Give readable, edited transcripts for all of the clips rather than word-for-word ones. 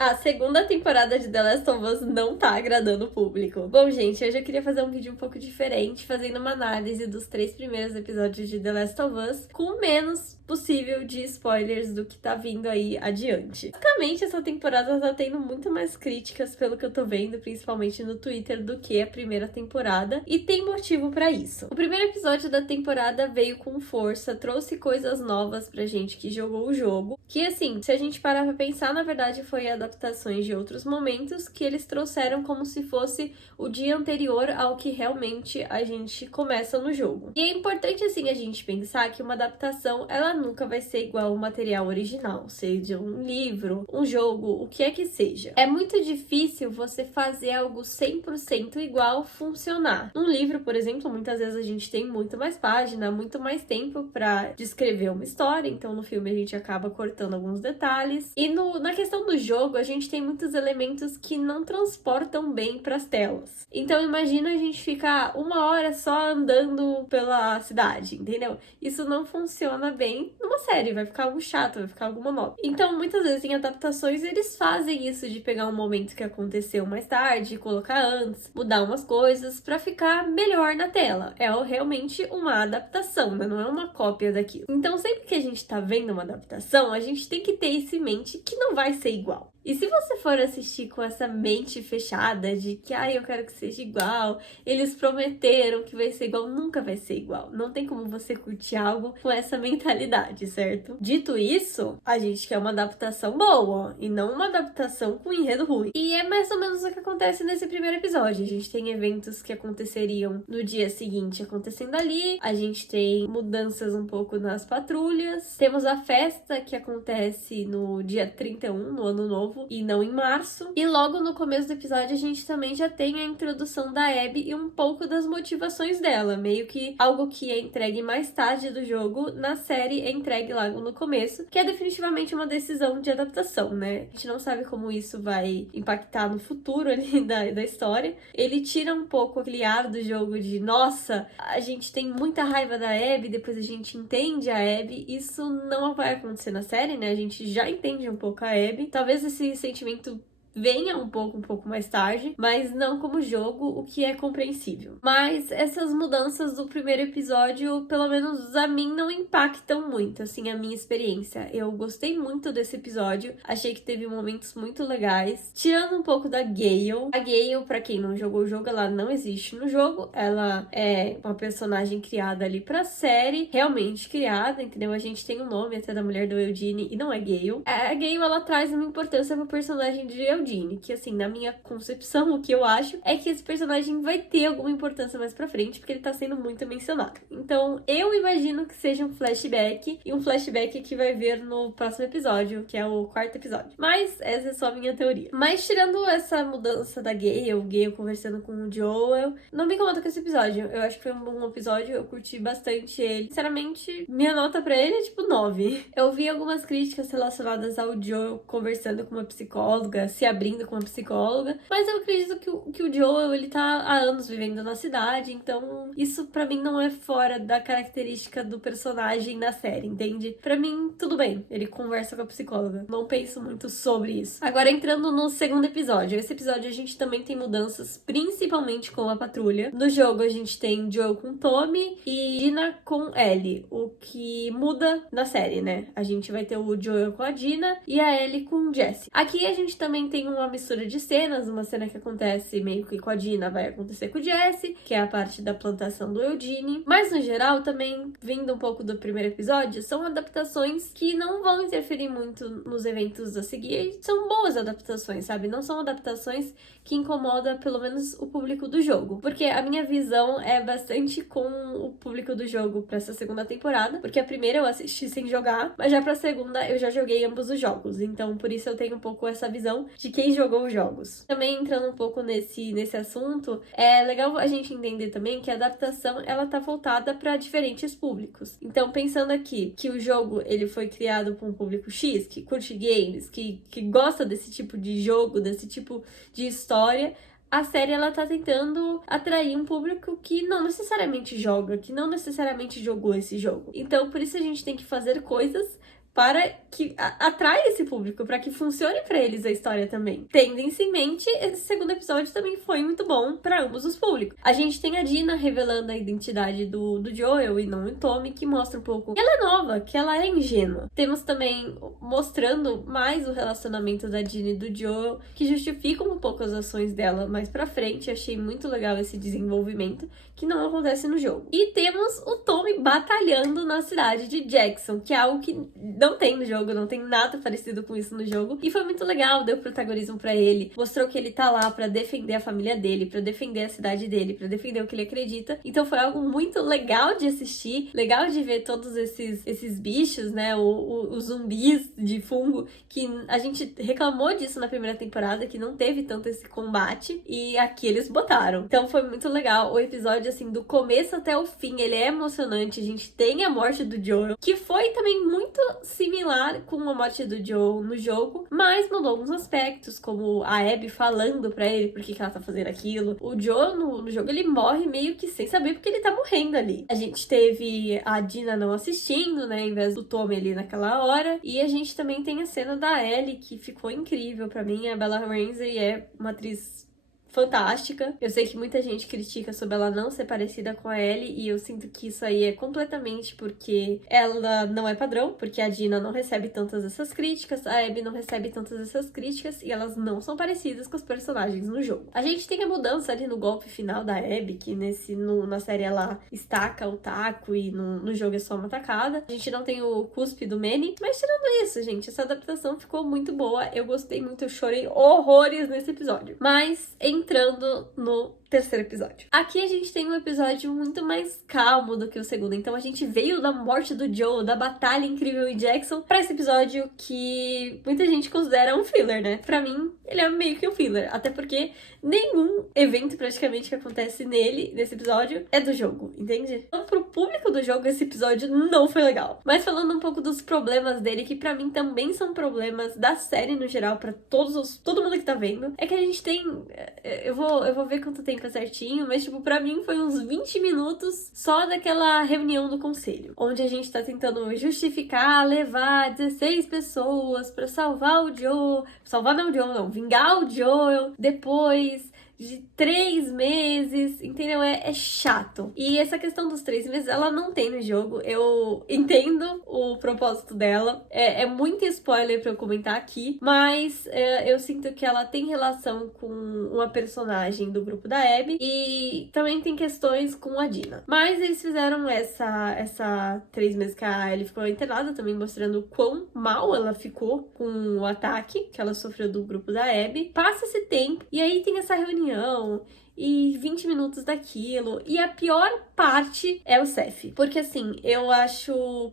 A segunda temporada de The Last of Us não tá agradando o público. Bom, gente, hoje eu queria fazer um vídeo um pouco diferente, fazendo uma análise dos 3 primeiros episódios de The Last of Us, com o menos possível de spoilers do que tá vindo aí adiante. Basicamente, essa temporada tá tendo muito mais críticas, pelo que eu tô vendo, principalmente no Twitter, do que a primeira temporada, e tem motivo pra isso. O primeiro episódio da temporada veio com força, trouxe coisas novas pra gente que jogou o jogo, que assim, se a gente parar pra pensar, na verdade foi adaptações de outros momentos que eles trouxeram como se fosse o dia anterior ao que realmente a gente começa no jogo. E é importante assim a gente pensar que uma adaptação, ela nunca vai ser igual ao material original, seja um livro, um jogo, o que é que seja. É muito difícil você fazer algo 100% igual funcionar. Um livro, por exemplo, muitas vezes a gente tem muito mais página, muito mais tempo para descrever uma história, então no filme a gente acaba cortando alguns detalhes. E na questão do jogo, a gente tem muitos elementos que não transportam bem para as telas. Então imagina a gente ficar 1 hora só andando pela cidade, entendeu? Isso não funciona bem numa série, vai ficar algo chato, vai ficar algo monótono. Então muitas vezes em adaptações eles fazem isso de pegar um momento que aconteceu mais tarde, colocar antes, mudar umas coisas para ficar melhor na tela. É realmente uma adaptação, né? Não é uma cópia daquilo. Então sempre que a gente tá vendo uma adaptação, a gente tem que ter isso em mente que não vai ser igual. E se você for assistir com essa mente fechada de que, eu quero que seja igual, eles prometeram que vai ser igual, nunca vai ser igual. Não tem como você curtir algo com essa mentalidade, certo? Dito isso, a gente quer uma adaptação boa e não uma adaptação com enredo ruim. E é mais ou menos o que acontece nesse primeiro episódio. A gente tem eventos que aconteceriam no dia seguinte acontecendo ali, a gente tem mudanças um pouco nas patrulhas, temos a festa que acontece no dia 31, no ano novo, e não em março. E logo no começo do episódio a gente também já tem a introdução da Abby e um pouco das motivações dela, meio que algo que é entregue mais tarde do jogo, na série é entregue logo no começo, que é definitivamente uma decisão de adaptação, né? A gente não sabe como isso vai impactar no futuro ali da história. Ele tira um pouco aquele ar do jogo de, nossa, a gente tem muita raiva da Abby, depois a gente entende a Abby. Isso não vai acontecer na série, né? A gente já entende um pouco a Abby. Talvez esse sentimento venha um pouco mais tarde, mas não como jogo, o que é compreensível. Mas essas mudanças do primeiro episódio, pelo menos a mim, não impactam muito, assim, a minha experiência. Eu gostei muito desse episódio, achei que teve momentos muito legais. Tirando um pouco da Gale. A Gale, pra quem não jogou o jogo, ela não existe no jogo, ela é uma personagem criada ali pra série, realmente criada, entendeu? A gente tem um nome até da mulher do Eugene e não é Gale. A Gale, ela traz uma importância pro personagem de Eugene, que assim, na minha concepção, o que eu acho é que esse personagem vai ter alguma importância mais pra frente, porque ele tá sendo muito mencionado. Então, eu imagino que seja um flashback, e um flashback que vai vir no próximo episódio, que é o 4º episódio. Mas essa é só a minha teoria. Mas tirando essa mudança da Gale conversando com o Joel, não me incomoda com esse episódio. Eu acho que foi um bom episódio, eu curti bastante ele. Sinceramente, minha nota pra ele é tipo 9. Eu vi algumas críticas relacionadas ao Joel conversando com uma psicóloga, se abrindo com uma psicóloga, mas eu acredito que o Joel, ele tá há anos vivendo na cidade, então isso pra mim não é fora da característica do personagem na série, entende? Pra mim, tudo bem, ele conversa com a psicóloga, não penso muito sobre isso. Agora, entrando no segundo episódio, esse episódio a gente também tem mudanças, principalmente com a patrulha. No jogo a gente tem Joel com Tommy e Dina com Ellie, o que muda na série, né? A gente vai ter o Joel com a Dina e a Ellie com Jesse. Aqui a gente também tem uma mistura de cenas, uma cena que acontece meio que com a Dina vai acontecer com o Jesse, que é a parte da plantação do Eugene, mas no geral também, vindo um pouco do primeiro episódio, são adaptações que não vão interferir muito nos eventos a seguir, são boas adaptações, sabe? Não são adaptações que incomodam pelo menos o público do jogo, porque a minha visão é bastante com o público do jogo pra essa segunda temporada, porque a primeira eu assisti sem jogar, mas já pra segunda eu já joguei ambos os jogos, então por isso eu tenho um pouco essa visão de quem jogou os jogos. Também entrando um pouco nesse assunto, é legal a gente entender também que a adaptação, ela tá voltada para diferentes públicos. Então, pensando aqui que o jogo, ele foi criado para um público X, que curte games, que gosta desse tipo de jogo, desse tipo de história, a série, ela tá tentando atrair um público que não necessariamente joga, que não necessariamente jogou esse jogo. Então, por isso a gente tem que fazer coisas para que atraia esse público, para que funcione para eles a história também. Tendo isso em mente, esse segundo episódio também foi muito bom para ambos os públicos. A gente tem a Dina revelando a identidade do Joel e não o Tommy, que mostra um pouco que ela é nova, que ela é ingênua. Temos também mostrando mais o relacionamento da Dina e do Joel, que justificam um pouco as ações dela mais pra frente. Achei muito legal esse desenvolvimento, que não acontece no jogo. E temos o Tommy batalhando na cidade de Jackson, que é algo que não tem no jogo, não tem nada parecido com isso no jogo. E foi muito legal, deu protagonismo pra ele, mostrou que ele tá lá pra defender a família dele, pra defender a cidade dele, pra defender o que ele acredita. Então foi algo muito legal de assistir, legal de ver todos esses bichos, né, os zumbis de fungo, que a gente reclamou disso na primeira temporada, que não teve tanto esse combate, e aqui eles botaram. Então foi muito legal. O episódio, assim, do começo até o fim, ele é emocionante. A gente tem a morte do Joel, que foi também muito similar com a morte do Joel no jogo, mas mudou alguns aspectos, como a Abby falando pra ele por que ela tá fazendo aquilo. O Joel no jogo, ele morre meio que sem saber porque ele tá morrendo ali. A gente teve a Dina não assistindo, né, em vez do Tommy ali naquela hora, e a gente também tem a cena da Ellie, que ficou incrível pra mim. A Bella Ramsey é uma atriz fantástica. Eu sei que muita gente critica sobre ela não ser parecida com a Ellie, e eu sinto que isso aí é completamente porque ela não é padrão, porque a Dina não recebe tantas essas críticas, a Abby não recebe tantas essas críticas, e elas não são parecidas com os personagens no jogo. A gente tem a mudança ali no golpe final da Abby, que na série ela estaca o taco e no jogo é só uma tacada. A gente não tem o cuspe do Manny, mas tirando isso, gente, essa adaptação ficou muito boa. Eu gostei muito, eu chorei horrores nesse episódio. Mas entrando no terceiro episódio. Aqui a gente tem um episódio muito mais calmo do que o segundo. Então a gente veio da morte do Joe, da batalha incrível em Jackson, pra esse episódio que muita gente considera um filler, né? Pra mim, ele é meio que um filler. Até porque nenhum evento praticamente que acontece nesse episódio, é do jogo, entende? Então, pro público do jogo, esse episódio não foi legal. Mas falando um pouco dos problemas dele, que pra mim também são problemas da série no geral, pra todo mundo que tá vendo, é que a gente tem... Eu vou ver quanto tempo é certinho, mas, tipo, pra mim foi uns 20 minutos só daquela reunião do conselho, onde a gente tá tentando justificar, levar 16 pessoas pra salvar o Joe, vingar o Joel depois de 3 meses, entendeu? É chato. E essa questão dos 3 meses, ela não tem no jogo. Eu entendo o propósito dela. É muito spoiler pra eu comentar aqui, mas eu sinto que ela tem relação com uma personagem do grupo da Abby e também tem questões com a Dina. Mas eles fizeram essa 3 meses que a Ellie ficou internada, também mostrando quão mal ela ficou com o ataque que ela sofreu do grupo da Abby. Passa esse tempo e aí tem essa reunião e 20 minutos daquilo. E a pior parte é o Seth. Porque, assim, eu acho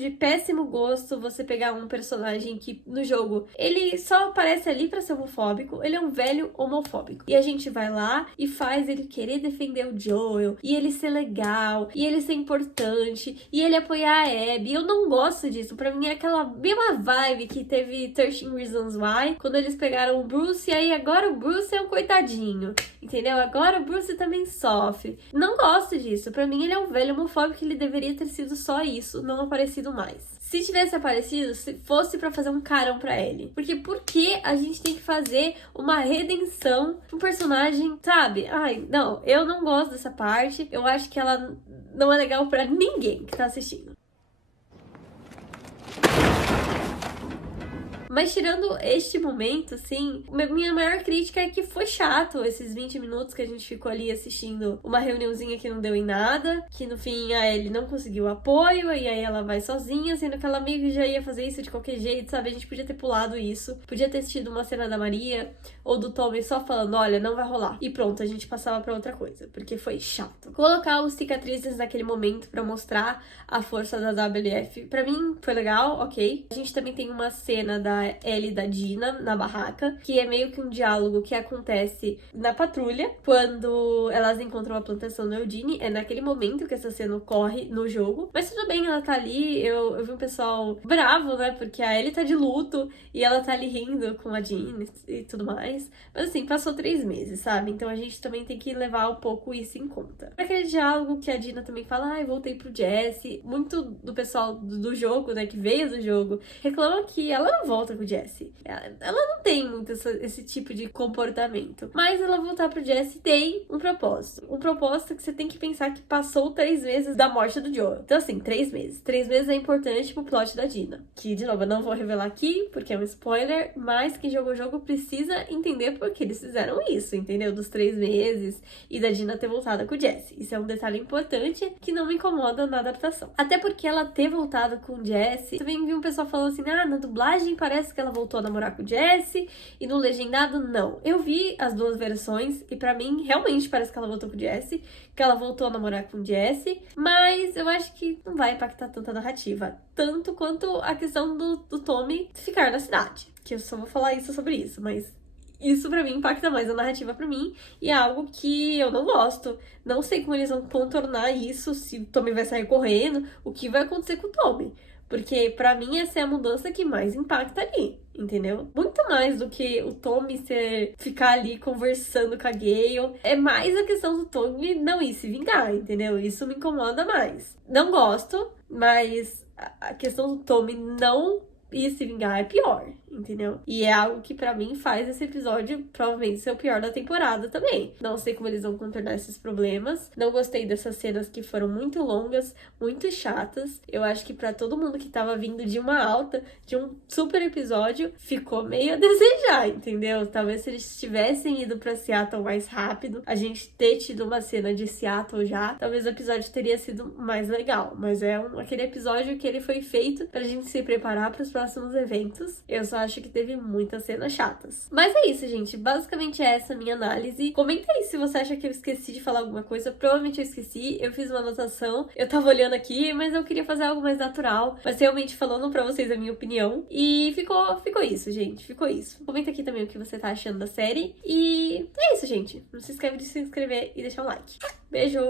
de péssimo gosto, você pegar um personagem que, no jogo, ele só aparece ali pra ser homofóbico. Ele é um velho homofóbico. E a gente vai lá e faz ele querer defender o Joel, e ele ser legal, e ele ser importante, e ele apoiar a Abby. Eu não gosto disso. Pra mim é aquela mesma vibe que teve 13 Reasons Why, quando eles pegaram o Bruce, e aí agora o Bruce é um coitadinho, entendeu? Agora o Bruce também sofre. Não gosto disso. Pra mim ele é um velho homofóbico, ele deveria ter sido só isso, não aparecido mais. Se tivesse aparecido, se fosse pra fazer um carão pra ele. Porque por que a gente tem que fazer uma redenção pra um personagem, sabe? Ai, não, eu não gosto dessa parte. Eu acho que ela não é legal pra ninguém que tá assistindo. Mas tirando este momento, assim, minha maior crítica é que foi chato esses 20 minutos que a gente ficou ali assistindo uma reuniãozinha que não deu em nada, que no fim a Ellie não conseguiu apoio, e aí ela vai sozinha, sendo que ela meio que já ia fazer isso de qualquer jeito, sabe? A gente podia ter pulado isso, podia ter assistido uma cena da Maria ou do Tommy só falando, olha, não vai rolar. E pronto, a gente passava pra outra coisa, porque foi chato. Colocar os cicatrizes naquele momento pra mostrar a força da WF, pra mim foi legal, ok. A gente também tem uma cena da da Ellie e da Dina na barraca, que é meio que um diálogo que acontece na patrulha, quando elas encontram a plantação do Eugene. É naquele momento que essa cena ocorre no jogo. Mas tudo bem, ela tá ali. Eu vi um pessoal bravo, né? Porque a Ellie tá de luto e ela tá ali rindo com a Jean e tudo mais. Mas assim, passou 3 meses, sabe? Então a gente também tem que levar um pouco isso em conta. Aquele diálogo que a Dina também fala, ai, voltei pro Jesse. Muito do pessoal do jogo, né, que veio do jogo, reclama que ela não volta com o Jesse. Ela não tem muito esse tipo de comportamento. Mas ela voltar pro Jesse tem um propósito. Um propósito que você tem que pensar que passou 3 meses da morte do Joel. Então assim, 3 meses. 3 meses é importante pro plot da Dina. Que, de novo, eu não vou revelar aqui, porque é um spoiler, mas quem jogou o jogo precisa entender por que eles fizeram isso, entendeu? Dos 3 meses e da Dina ter voltado com o Jesse. Isso é um detalhe importante que não me incomoda na adaptação. Até porque ela ter voltado com o Jesse, também vi um pessoal falando assim, na dublagem parece que ela voltou a namorar com o Jesse, e no legendado, não. Eu vi as 2 versões, e pra mim, realmente parece que ela voltou com o Jesse, que ela voltou a namorar com o Jesse, mas eu acho que não vai impactar tanto a narrativa, tanto quanto a questão do Tommy ficar na cidade, que eu só vou falar isso sobre isso, mas isso pra mim impacta mais a narrativa pra mim, e é algo que eu não gosto. Não sei como eles vão contornar isso, se o Tommy vai sair correndo, o que vai acontecer com o Tommy. Porque pra mim essa é a mudança que mais impacta ali, entendeu? Muito mais do que o Tommy ficar ali conversando com a Gale. É mais a questão do Tommy não ir se vingar, entendeu? Isso me incomoda mais. Não gosto, mas a questão do Tommy não ir se vingar é pior, entendeu? E é algo que pra mim faz esse episódio provavelmente ser o pior da temporada também. Não sei como eles vão contornar esses problemas. Não gostei dessas cenas que foram muito longas, muito chatas. Eu acho que pra todo mundo que tava vindo de uma alta, de um super episódio, ficou meio a desejar, entendeu? Talvez se eles tivessem ido pra Seattle mais rápido, a gente ter tido uma cena de Seattle já, talvez o episódio teria sido mais legal. Mas é aquele episódio que ele foi feito pra gente se preparar pros próximos eventos. Eu só acho que teve muitas cenas chatas. Mas é isso, gente. Basicamente é essa a minha análise. Comenta aí se você acha que eu esqueci de falar alguma coisa. Provavelmente eu esqueci. Eu fiz uma anotação. Eu tava olhando aqui, mas eu queria fazer algo mais natural. Mas realmente falando pra vocês a minha opinião. E ficou isso, gente. Ficou isso. Comenta aqui também o que você tá achando da série. E é isso, gente. Não se esquece de se inscrever e deixar um like. Beijo!